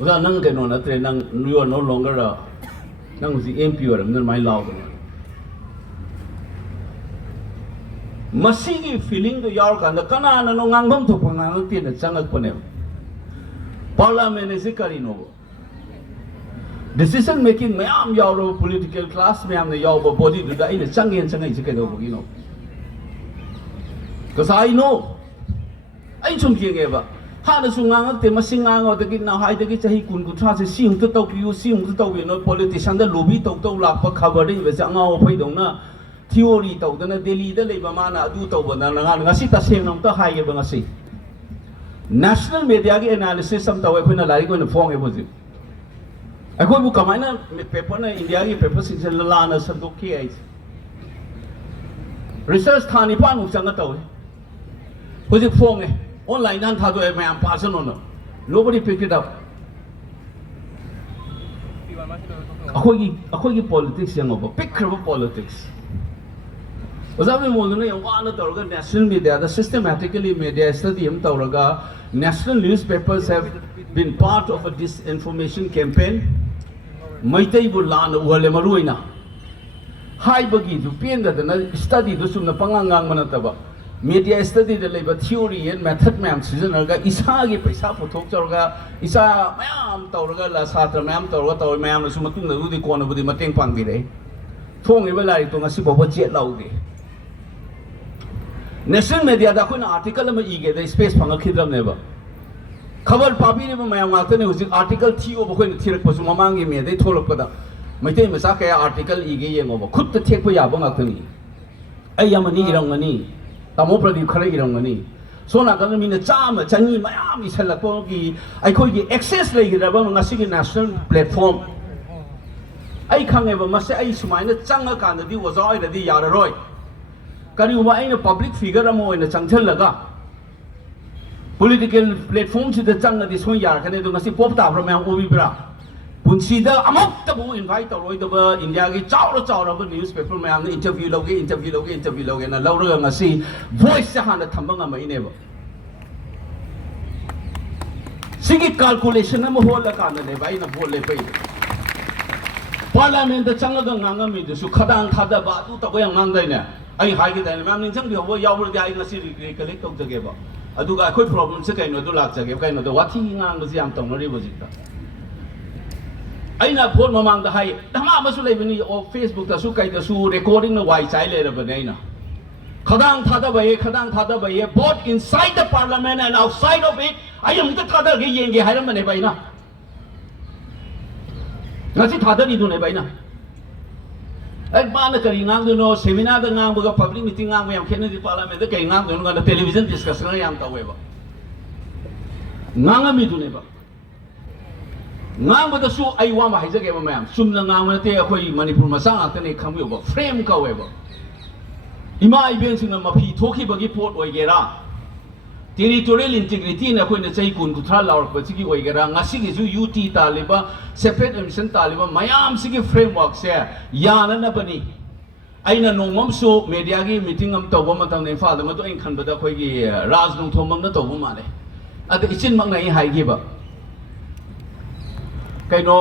Oja nang keno na tre nang you are no longer a nang si MP or nang mai law ka masigi feeling to yaw ka na kana na no ngangbam to pa nang tin na changak pa ne parliament is karino decision making mayam yaw ro political class mayam na yaw ba body do da ina changyen changai chi kedo gi no because I know ai chung ki nge ba ha na su ngang te masing ngang o de ki na hai de ki chahi kun ku tha se si hung to tau pi si hung to tau bi no politician da lobby tau tau lak pa cover de be sa ngao phai dong na theory tau da na Delhi da lei ba ma na adu tau ba na nga si ta seng nam ta hai ge ba nga si national media ki analysis sam tau khoi na lai ko na phong e bo ji ai khoi bu kamai na paper na India ki paper sin se la na san do ki ai research thani pa nu chang tau ho ji phong e online nan tha do e mayam pa san no nobody picked it up akhoi ki politics yang over pick crab politics Oja Bimol no yang wa na tawga national media the systematically media study am tawga national newspapers have been part of a disinformation campaign maitai bu lan wale maruina hai bagi du pen da na study du sum na pangangang manataba media study the labor theory and method ma'am season ga isa gi paisa photok chorga isa mayam tawga la satra mayam tawga taw mayam su matung na du di kona bu di mateng pang gi re thong e balai to ngasi bo jet lau de national media da khoi article ma ige the space phang khidram ne ba khabar pabi ne mayam ngak ne husi article theo bo khoi thirak pa su mamang gi me de tholok pa da maitai ma sa ka article ige yengo ba khut ta thek pa ya ba ngak ni ai yamani irang mani tamo pradip khare irang mani so na ka mi na chama chani mayam isalak po gi ai khoi gi access le gi da ba ngasi gi national platform ai khange ba ma se ai sumai na changa ka na di wazoi da di yar roi kari wa ai na public figure amo na changthel laga political platform si da changa di so yar ka ne do ngasi pop ta bra ma obi bra punsi da amok ta bu invite ta roi da ba India gi chaw ba newspaper ma am na interview loge na law ro ngasi voice sa hana thamba nga mai ne ba sigi calculation na mo hol ka na ne bai na bol le pai parliament da changa ga nganga mi du su khadang thada ba tu ta ko yang ngang dai ne ai hai gi dai ne mam ning chang bi ho yaw ro dai ngasi recollect tok jage ba adu ga khoi problem se kai no du lak jage kai no da wathi ngang ba siam tong ri bo ji ta ai na phone mamang da hai dama ma su le bi ni o Facebook da su kai da su recording na wai chai le ra ba nei na khadang thada ba ye both inside the parliament and outside of it ai am ta thada ge yeng ge hai ram ne bai na ngasi thada ni du ne bai na ai ba na kari ngang du no seminar da ngang ba public meeting ngang ba yam khen ni parliament da kai ngang du no television discussion na yam ta we ba ngang mi du ne ba ngang ba da su ai wa ma hai jage ba mayam sum na ngang na te akhoi Manipur ma sa ngak ne kham yo ba frame ka we ba ima ibeng sing na mapi thoki bagi port oi gera territorial integrity na khoi na chai kun ku thra lawr pa chi oi gera ngasi gi ju UT taliba separate admission taliba mayam sigi framework se ya na bani aina nongmam su media gi meeting am taw ba matang ne fa da ma to en khan ba da khoi gi raj nong thomam na taw ba ma le ada ichin mak nai hai gi ba kai no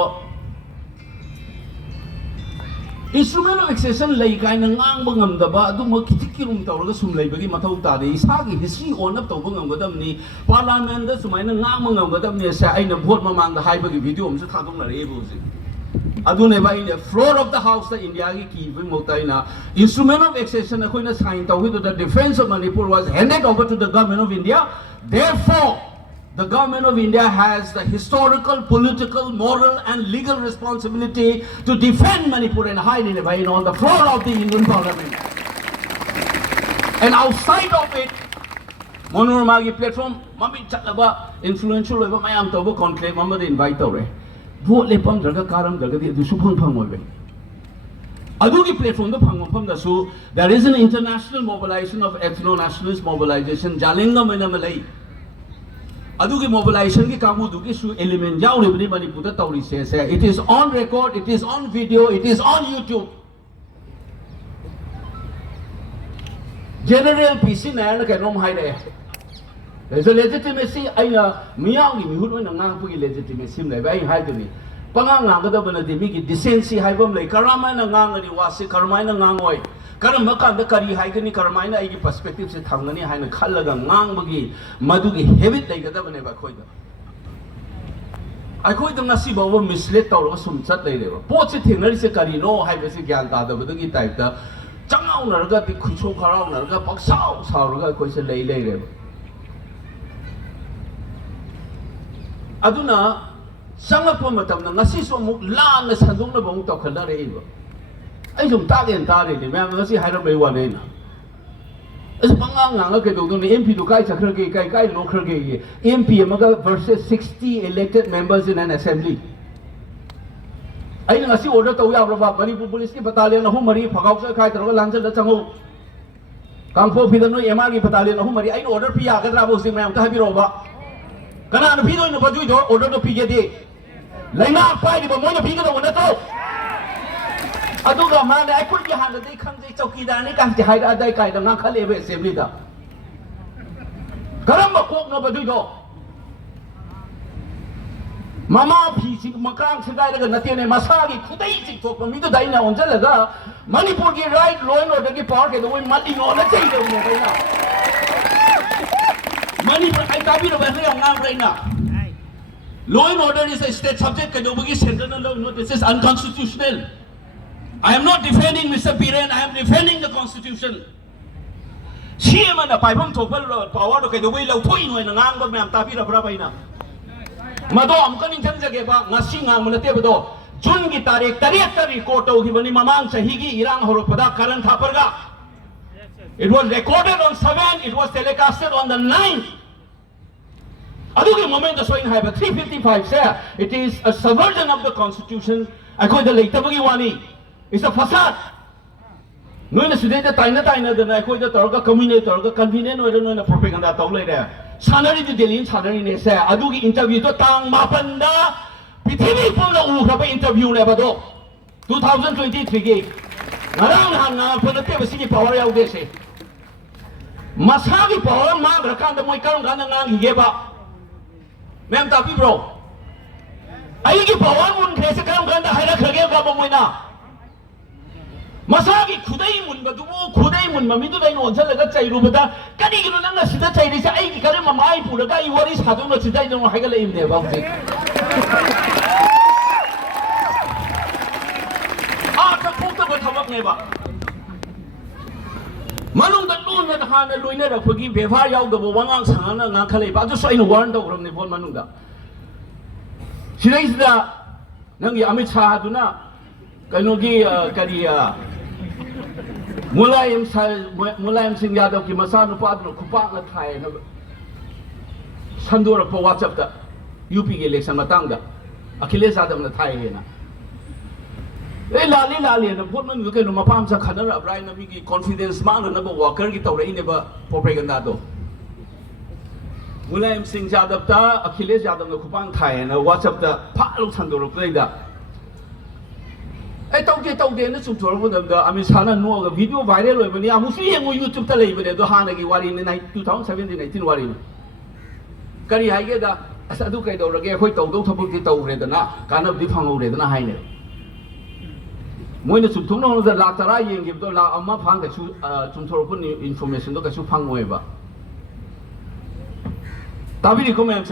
instrument of accession lay kai na ngang ba ngam da ba adu ma kitikirum taw ga sum lay ba gi mathau ta de isa gi history on up taw ba ngam ga dam ni parliament da sumai na ngang ba ngam ga dam ni sa aina vote mamang da hai ba gi video am sa tha dong la re bu ji adu ne ba in the floor of the house da India gi ki bi mo tai na instrument of accession na khoi na sign taw hi to the defense of Manipur was handed over to the government of India. Therefore the government of India has the historical, political, moral and legal responsibility to defend Manipur and hide in it on the floor of the Indian Parliament. And outside of it, Monormagi platform, Mami Chalaba, influential over my am to conclave, Mama invite away. Vote lepam draga karam draga the supang pangway. Adugi platform the pangwam the su, there is an international mobilization of ethno-nationalist mobilization, Jalingam in a Malay. Adugi mobilization ki kamu dugi su element jaw le bani Manipur da tawri se it is on record, it is on video, it is on YouTube. General PC na na kanom hai re So legitimacy aina miyang gi mihut na ngang pugi legitimacy le ba hai tu ni panga ngang da bana de mi gi decency hai bam le karama na ngang ri wasi karma na ngang oi karam makan da kari hai ni karma na ai gi perspective se thangani hai na khalla ga ngang bagi madu gi habit le ga da bane ba khoi da ai khoi da ngasi ba wa mislead taw ro sum chat le le ba po che thengari se kari no hai ba se gyan ta da ba da gi type da changau na ga ti khucho kharau na ga pak sao sao ga khoi se le le ba aduna sangappa matamna ngasi so muk la na sandong na bong tokhala re iba ai jum ta gen ta re ni ma ngasi haira mai wa le na as panga nga ke do ni MP do kai chakra ke kai lo khar ke MP amaga versus 60 elected members in an assembly ai ngasi order taw ya ba Manipur police ki battalion na hu mari phagau sa khai tro lanjal da changu kangpho phidan no MR ki battalion na hu mari ai order pi ya ga dra bo sing ma ka ha bi ro ba kana na pido no baju do order no pige de laina fai ba mo na pige do na to aduga ma na ai ko ji han de khang je chauki da ni kan ji hai da dai kai da nga khale be assembly da karam ba kok no baju do mama phi sing makang sigai daga nate ne masagi khudai chik thok mi do dai na on jala ga manipur ki right law and order ki power ke do mali no na chai do ne dai na Manipur, I can't be the best right now. Law and order is a state subject. No, this is unconstitutional. I am not defending Mr. Piren. I am defending the Constitution. She am an appointment of power. Okay, the way of point when an angle may have tapir of Rabina. Mado, I'm coming to the Gaba, Nasing Amunatebo, Jun Gitari, Tariatari Koto, Hibani Maman, Sahigi, Iran, Horopada, Karan Taparga. It was recorded on 7, it was telecasted on the 9th. Adugi moment the showing high, but 355 say it is a subversion of the constitution. I call the late Tabugiwani. It's a facade. No in the student Taina, then I call the Torga community, Torga convenient, or no propaganda tole there. Sanari the Delin, Sanari say, Adugi interview to Tang Mapanda, Pitini Pula Ukaba interview never do. 2023 gig. Around Hanga, for the Tevasi power out there say. Masagi power, Magra, the Moikam Ganang, he gave up. Ma'am Tapi bro. I give power one case a come Ganda Hira gave up a winner. Masagi Kudaimun, but Kudaimun, Mamidu, I know, Zalaga Rubata, Kadigan, Sita Chinese, I got him a mind, put a guy what is Haduna today, don't Hagala in there about it. After Puta, but never. Manung the noon that Hana Luina forgive Beva Yao the Wangang Sana Nakale, but just in one dog from the Pol Manunga. She raised the Nangi Amitha Duna, Kanogi Kadia Mulayam Singh Yadav Kimasano Padno, Kupanga Thai, Sandura for WhatsApp the UP election Matanga, Achilles Adam the Thai. Lali, and the Portman look at Mapamsa Kanara, Brian Miki, confidence man, and number walker, get away never propaganda. Mulayam Singh Yadavta, Achilles Yadav the Kupang Thai, and WhatsApp the Palo Sandura play that. I don't get out there to talk them. I mean, Sana know the video viral when you see him YouTube television, the Hanagi war in 2017, 18 war in. Kari Hageda, as I do get over again, wait, don't talk it over the na, kind of different over the Haine. When the Sutuno the Latara and give the La Amma Pang to information, look at you Pang Weba. Tabini comments.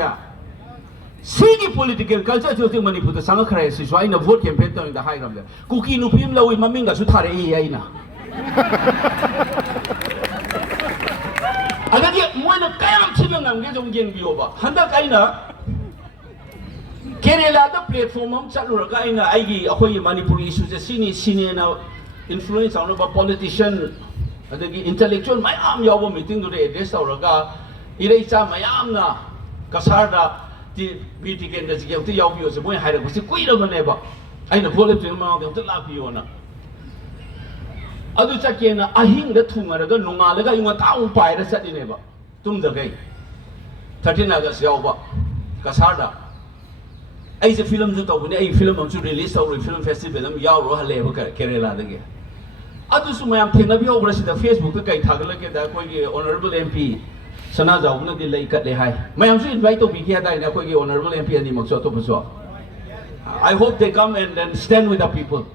See political culture to the money put the summer crisis, why in a vote campaign in the high of the cookie no pim low with Maminga Sutare Aina. I got yet more than Kayam Chilling and get on Gen Bioba. Handa Kaina Kerala the platform, Chaluragaina, Igi, Ahoy Manipur issues, the senior influence on about politician, the intellectual, my arm your meeting today, this or Raga, Iresa, my arm, Kasarda. Beauty can just give the obvious when I had a queen of a neighbor. I know political amount of the Lapiona. Other Sakina, I hing the tumor, the Numalaga, you want town pie, the set in neighbor. Tum the gay. 13 August Yova, Casarda. As a film that when a film to release over film festival, Yauro Haleva Kerala again. Others who may have taken up your over the Facebook, the guy Tagalaka, that way, Honorable MP. Sana Jauna di lay kat le hai. Mayam su invite to biki hata ina koi honorable MP ani makso to puso. I hope they come and then stand with the people.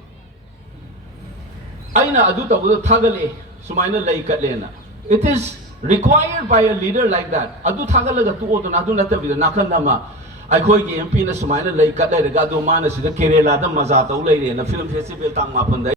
Aina adu to budo thagale sumaina lay kat le na. It is required by a leader like that. Adu thagalaga tu oto na adu nata bido nakan nama. I koi ki MP na sumaina lay kat le ga do mana sida Kerala da maza to lay re na film festival tang ma panda.